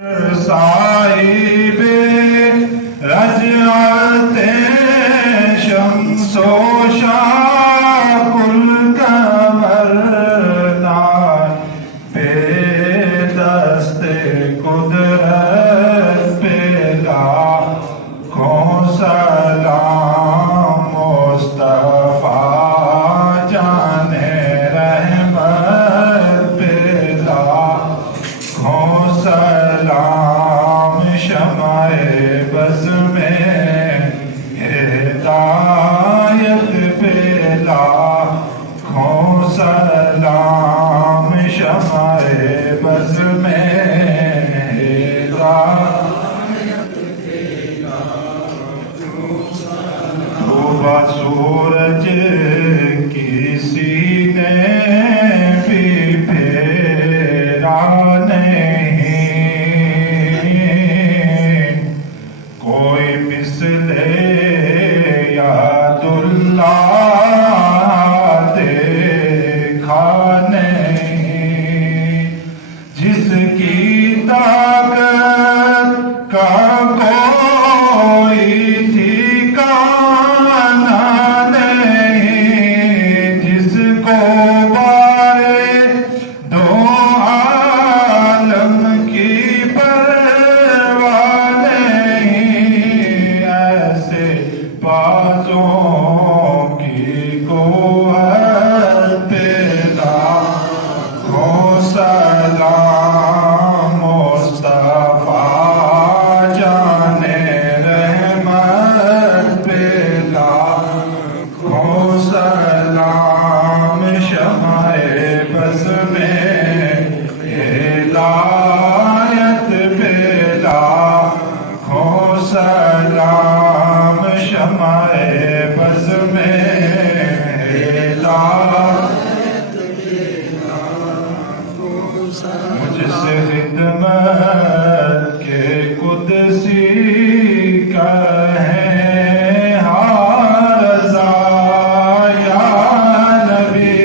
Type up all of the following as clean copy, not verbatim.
صاحب رجعت شمس و شاق القمر پہ دست قدرت پہ لاکھوں سلام مصطفیٰ جان رحمت پہ لاکھوں سلام شمع بز میں ہدایت پہ لاکھوں سلام شمع بز میں ہدایت پہ لاکھوں سلام صبح سورج کی سینے بھی پھیرا کوئی مثل یاد اللہ دیکھا نہیں جس کی طاقت کا کوئی ٹھکانا نہیں جس کو بارے دو عالم کی پرواہ بازوں کی قوت پہ لاکھوں سلام مصطفیٰ جان رحمت پہ لاکھوں سلام شمع بز میں ہدایت پہ لاکھوں سلام شمع بز میں ہدایت پہ لاکھوں سلام مجھ سے خدمت کے قدسی کہیں ہاں رضا یا نبی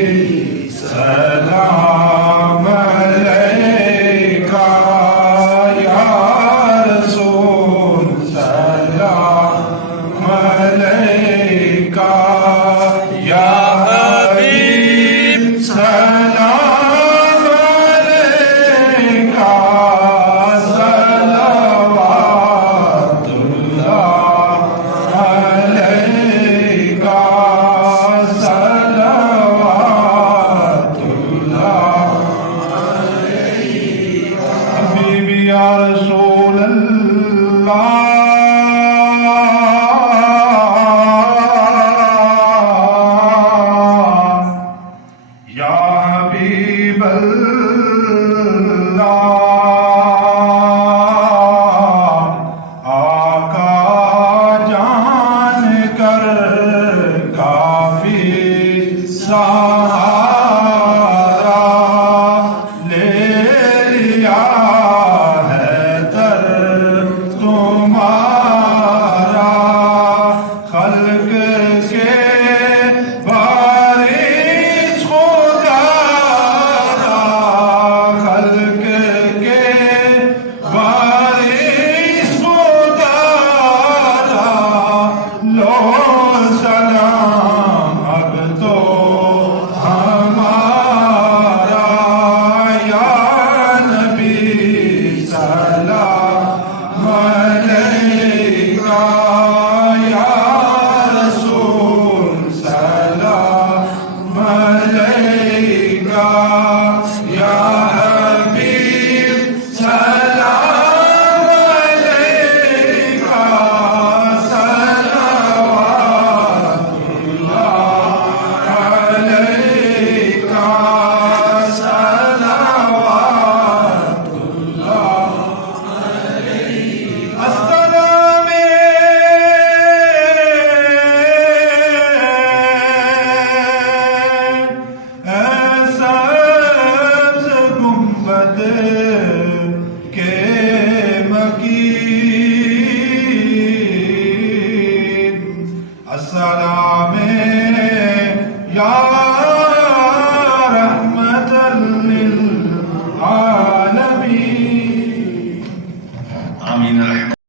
سلام علیکہ یا رسول سلام علیکہ یا حبیب سلام علیکہ صلوات اللہ علیکہ صلوات اللہ علیکہ حبیبی یا رسول اللہ یا حبیب اللہ آقا جان کر کافی سہارا لے لیا ہے در تمہارا خلق کے بارش خدا خلق کے بارش خدا لو سلام اب تو ہمارا یا نبی سلام علیکہ یا رسول سلام علیکہ یا حبیب سلام علیکہ صلوات اللہ علیکہ صلوات اللہ علیکہ السلام سبز گنبد کے مکین السلام یا رحمت للعالمین آمین رحمت